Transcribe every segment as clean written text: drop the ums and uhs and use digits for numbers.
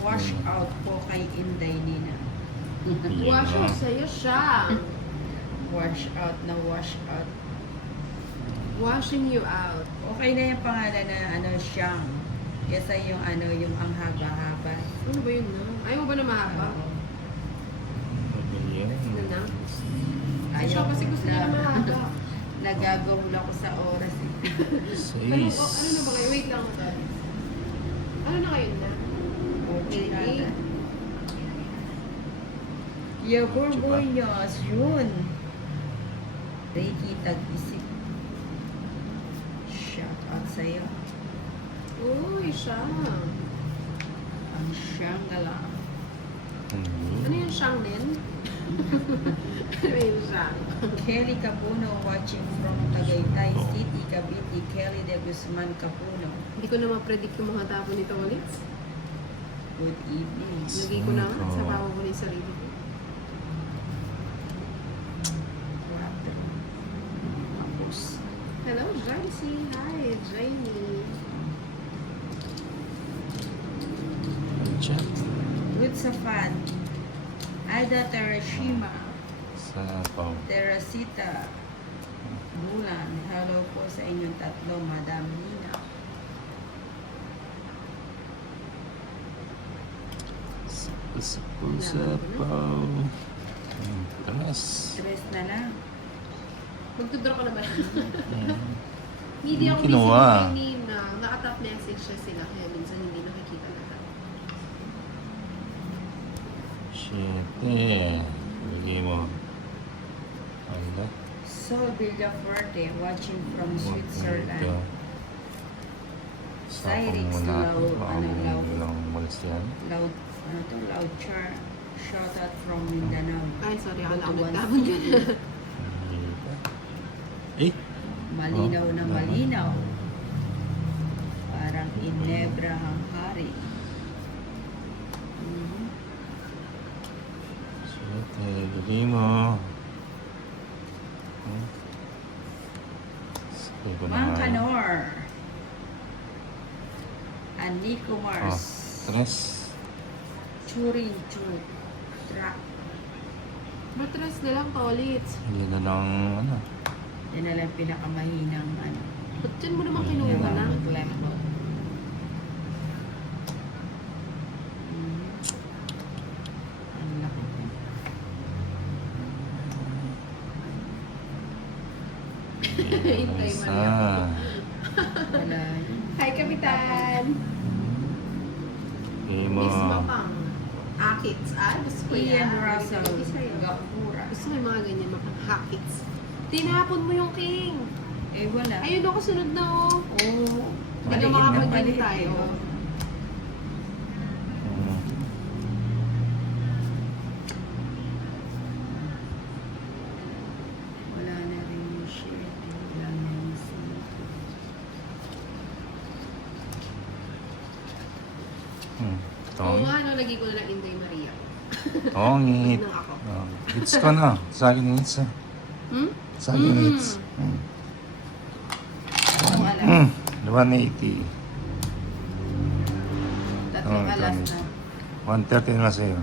wash out po kay Inday Nina. Wash out sa'yo siya. Wash out na wash out. Washing you out. Okay na yung pangalan na ano siyang. Kesa yung ano, yung ang haba-haba. Ano ba yun na? Ayaw mo ba na mahaba? Ano na? Siya kasi gusto niya na mahaba. Nagagawin ako sa oras eh. Ano na ba kayo? Wait lang. Ano na kayo na? Okay na. Eight. Yabor Boyos, yun. Reiki, tag-isip. Shout out sa'yo. Uy, siya. Ang siyang gala. Ano yung siyang din? Ano yung siyang? Kelly Capuno watching from Tagaytay City, Cavite. Kelly de Guzman Capuno. Hindi ko na ma-predict yung mga tapo nito ulit. Good evening. Lagay ko na sa bawa ko na yung sarili ko. Tapos, Hello, Joycey. Hi, Jamie. good sa fan. Aida Tereshima. Sa pao. Teresita Bulan. Hello po sa inyong tatlo, Madam Nina. Sa pao. Talas. Stress na lang. Magtudraw ka na ba? Mm. Hindi ako busy Kinuha. kay Nina. Naka-top message siya sila kaya minsan hindi nakikita lahat. Shit eh. Bigay mo. Ano? Sol Villafuerte watching from Switzerland. Sapong mo na. Walang malis yan. Loud, ano to? Loud char. Shout out from Mindanao. Ay, sorry. Akala ko Once nagtamon ka na. Eh? Malinaw na Oh, malinaw. Parang inebra ang hari. Mhm. Shit eh. Bigay mo. Sabi ko na Mang nga. Canor. Anico Oh, Mars. stress. Churin Chut. Track. Matras na lang toilet. Hindi na lang ano. Yan na lang pinakamahinang ano. Ba't dyan mo naman kinuha na? Mag-lemon. Mhm. Ang laki ko. Hintay mo Isa. na. Wala yun. Hi, Kapitan! Bigay mo. Miss Mapang. Hakits. Ah, gusto ko yan. Ian Russell. Isa yun. Gapura. Gusto mo yung mga ganyan, mapang hakits. Tinapon mo yung king. Eh wala. Ayun o, kasunod na o. Oo. Hindi na makapag-game tayo. Mm. Wala na rin yung shit. Wala na yung sleep. Oo Tong. nga, no, lagi ko na lang Inday Maria. Tongit. Nang ako. Hits ka na. Sa akin hits ah. Hmm? Sa akin hits. Tatlong alas. 180. Tatlong Oh, alas tama. na. 130 na sa'yo.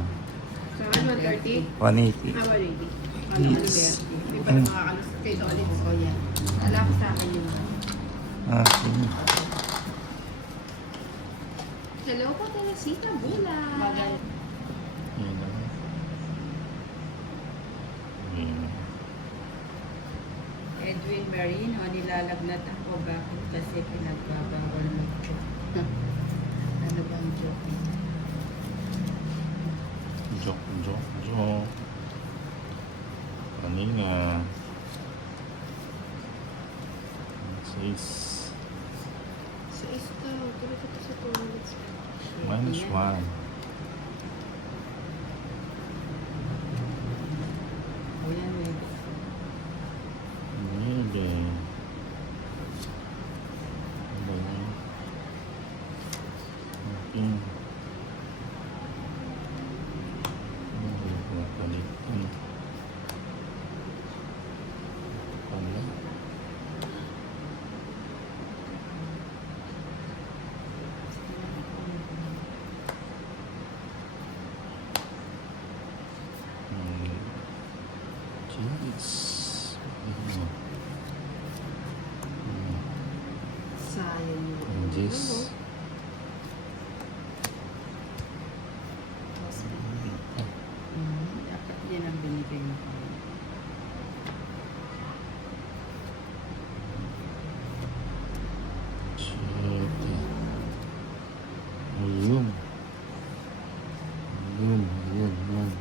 Sa akin, 130. 180. Ah, 180. Hits. May pa makakalos kay Tolit. Oo yan. Wala ko sa akin yung Ah, sige. Hello po, Teresita Bula. maganda. Yun na. Yun. Edwin Marino, nilalagnat ako. Bakit? Kasi pinagbabawal mag-joke. Ano bang joke? Joke. Kanina. 6. Sa ista, tuloy ko sa toilets. -1. O yan, may Hindi. Okay. Hindi ko napalitan. Ano? Jeez. Sayang yung And this. Dapat yan ang binigay mo ko. Shit. Ayun. Ayun, ayun, ayun.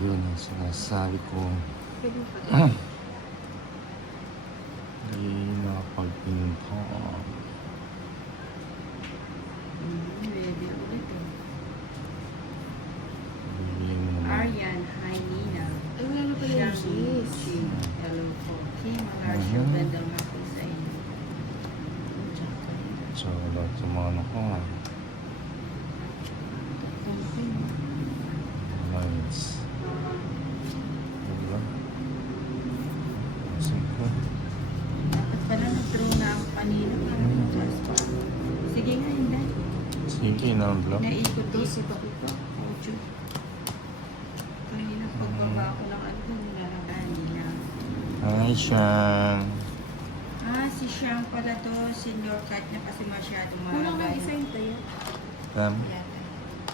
Ayun ang sinasabi ko. Pwede pa. Hindi nakapagpinta. Ready ulit eh. Bibigyan mo naman. Aryan, hi Nina. Ay, wala na pala yung Shang cheese. Chi. Hello po. Kim, Alarsio, Mhm. gandang hapon sa inyo. Tsaka, So, lahat sa mga ano ko. kumpin. Lights. Diba? Masig ko. Dapat pala nag-draw na ako kanina. Bukas pa. Sige nga, hindi. Sige, na-vlog. Naikot-ikot ako pa. Ocho. Kanina pagbaba ko ng ano, nilalagay nila. Hi, Sean. Si Siyang pala to, senior card niya kasi masyado Kulang mahaba. lang isa yung tayo. Tam. Yata.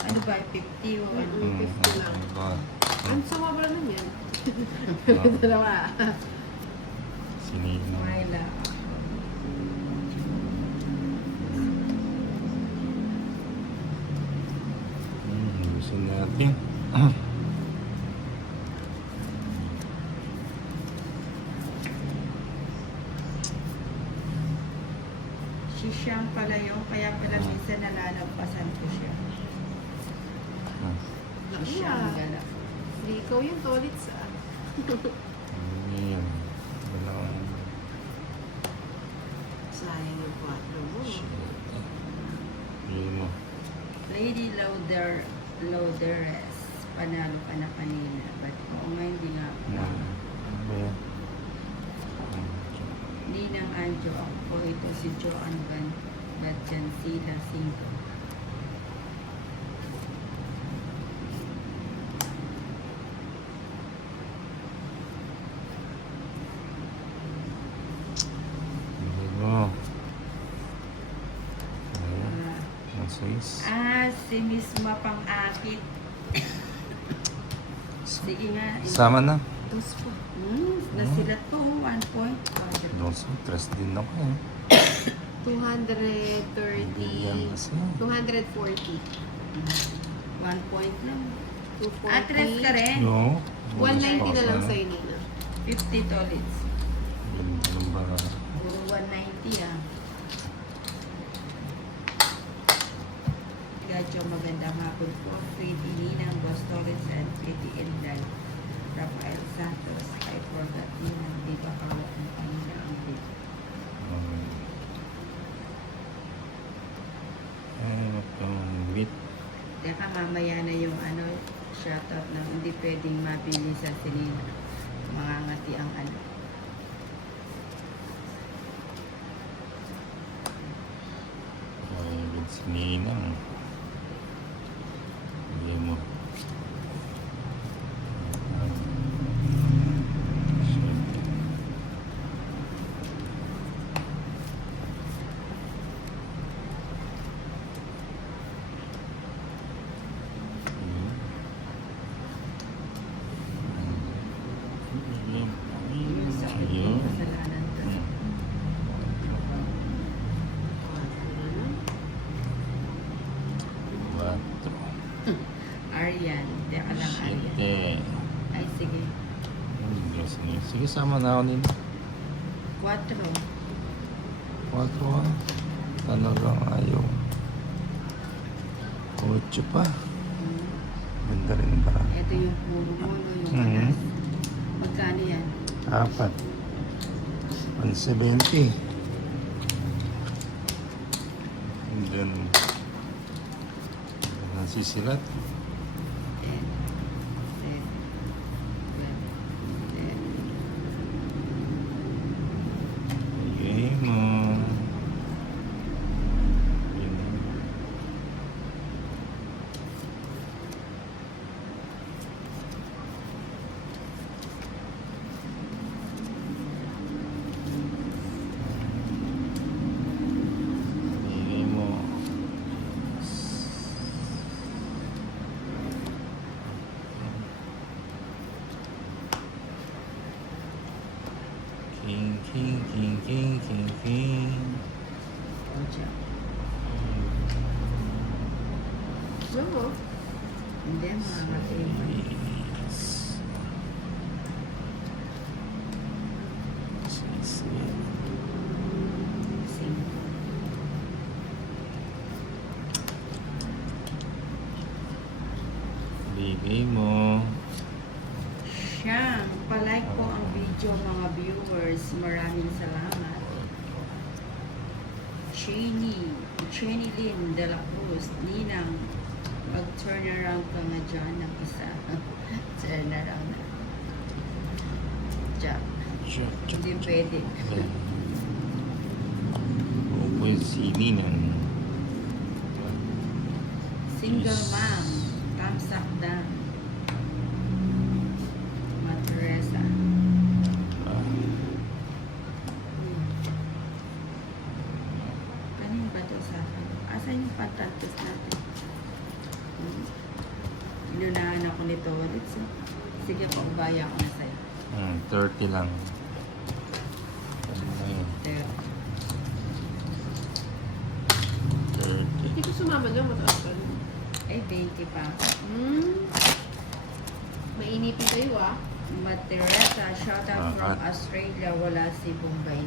Ano ba, 50 o ano? 50 lang. Ba? Ang sumabra nun yan. Ah, Dalawa. Sinino. Myla. Gusto natin. Si Siyang pala yun, kaya pala minsan nalalagpasan ko siya. Si Siyang Nakuha. gala. Ikaw yung tolits ah. Ayan. Walang Sayang yung 4 mo. shit. Yun mo. Lady Loaderes. Panalo ka na kanina. But oo nga, hindi nga. Ano ba yan? Ninang Anjo ako po. Ito si Joan Gatjansila 5. Yun mo. Ayan. Ang size. Si Miss Mapang-akit. Sige nga. Sama na. Dos pa. Nasilat ko. 1 point. Doon sa tres din ako eh. 230. Bigyan kasi. 240. 1 point lang. 240. Tres ka rin. No. 190 na lang Ano? sa'yo, Nina. 50 tolits. Ganun ba? Puro 190 ah. Gadyo, magandang hapon po. Pretty Ninang, Boss Torres, and Pretty Endal. Rafael Santos. I forgot Ninang. Di ba kawak ng kanina ang bit? Itong meat. Teka, mamaya na yung ano, shoutout na hindi pwedeng mabili sa Selena. Mangangati ang ano. Ay, good si Ninang. Bigyan mo. Shit. Yung sakit Ayun. ng kasalanan ko. Quatro. Aryan. Teka lang, Aryan. Siete. Ay, sige. Sige, sama na ako nito. 4. Quatro ah. Talagang ayaw. Ocho pa. Ganda rin ba? Ito yung puro mo, no? Yung Mhm. kanas. Magkano yan? Apat. 170. And then, nasisilat. 10, 10, 12, 10. Bigay mo. Yun. king. O, Jack. Gusto mo? Hindi, mga ka-favorite. Yes. Same. Bigay mo. Siyang, palike po ang video mga viewers. Maraming salamat. Cheney Lynn de la Cruz, Ninang, mag-turn around ka nga dyan ng isa. Turn around na. Jack, hindi pwede. Upoy si Ninang. Single mom, thumbs up down. Materesa. Kanino ba ito sa akin? Asan yung patatos natin? Inunahan ako nito ulit. Sige, paubaya ko na sa'yo. 30 lang. Ano na yun? There. 30. Hindi ko sumama doon, mataas ka doon. Ay, 20 pa. Mainipin kayo ah. Materesa, shout out from Ah, Australia. Wala si Bombay.